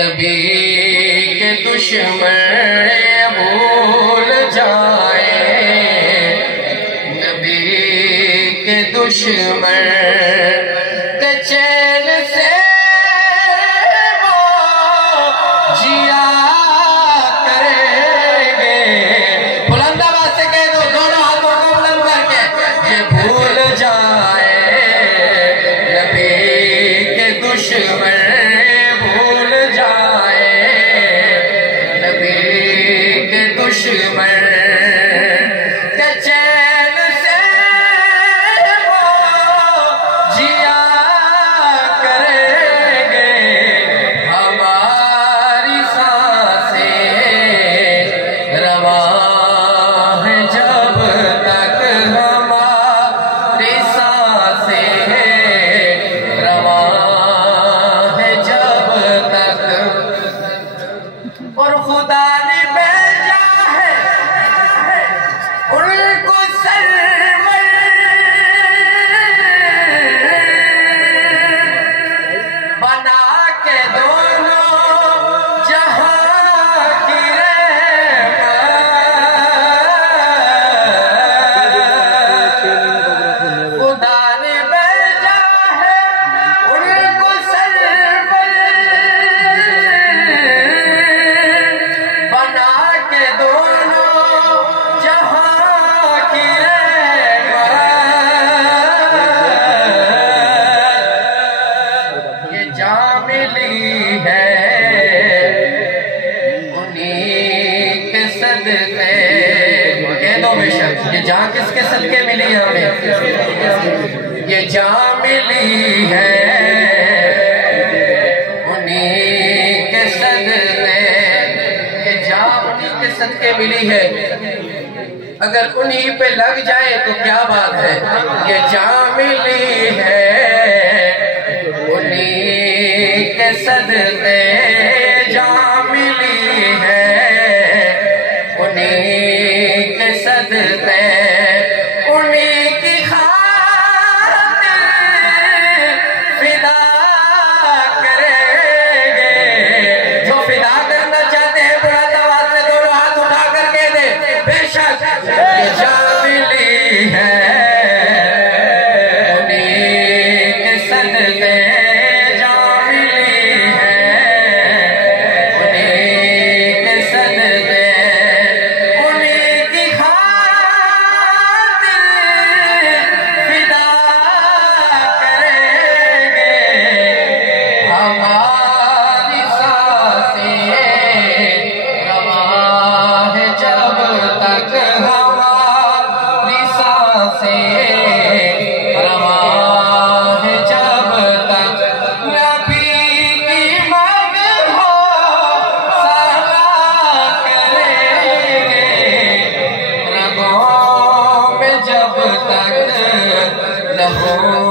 नबी के दुश्मन भूल जाए, नबी के दुश्मन के चैन से वो जिया करेंगे। बुलंद आवाज से कह दो, दोनों हाथों को बुलंद करके, ये भूल जाए नबी के दुश्मन भूल जाए, नबी के दुश्मन के चैन से वो जिया करेंगे। हमारी सांसें रवां हैं जब तक, हमारी सांसें रवां हैं जब तक, और खुदा ने भेजा है उनको सरवर, बना के दोनों जहां की रहमत। खुदा ने भेजा है उनको सरवर, बना के दोनों जहां की रहमत। ये जान मिली है उन्हीं के सदके, कह दो बेशक, ये जान किसके सदके मिली है हमें? ये जान मिली है उन्हीं के सदके, ये जान उन्हीं के सदके मिली है। अगर उन्हीं पे लग जाए तो क्या बात है। ये जान मिली है उन्हीं के सदके, जान मिली है उन्हीं के सदके, उन्हीं की खातिर फिदा करेंगे। जो फिदा करना चाहते हैं बुलंद आवाज से दोनों हाथ उठा कर कह दे, बेशक ये जान मिली है उन्हीं के सदके, जान मिली है उन्हीं के सदके, उन्हीं की खातिर फिदा करेंगे। हमारी सांसें रवां हैं जब तक, हमारी सांसें रवां हैं जब तक, नबी की मदह सना करेंगे। रगों में जब तक लहू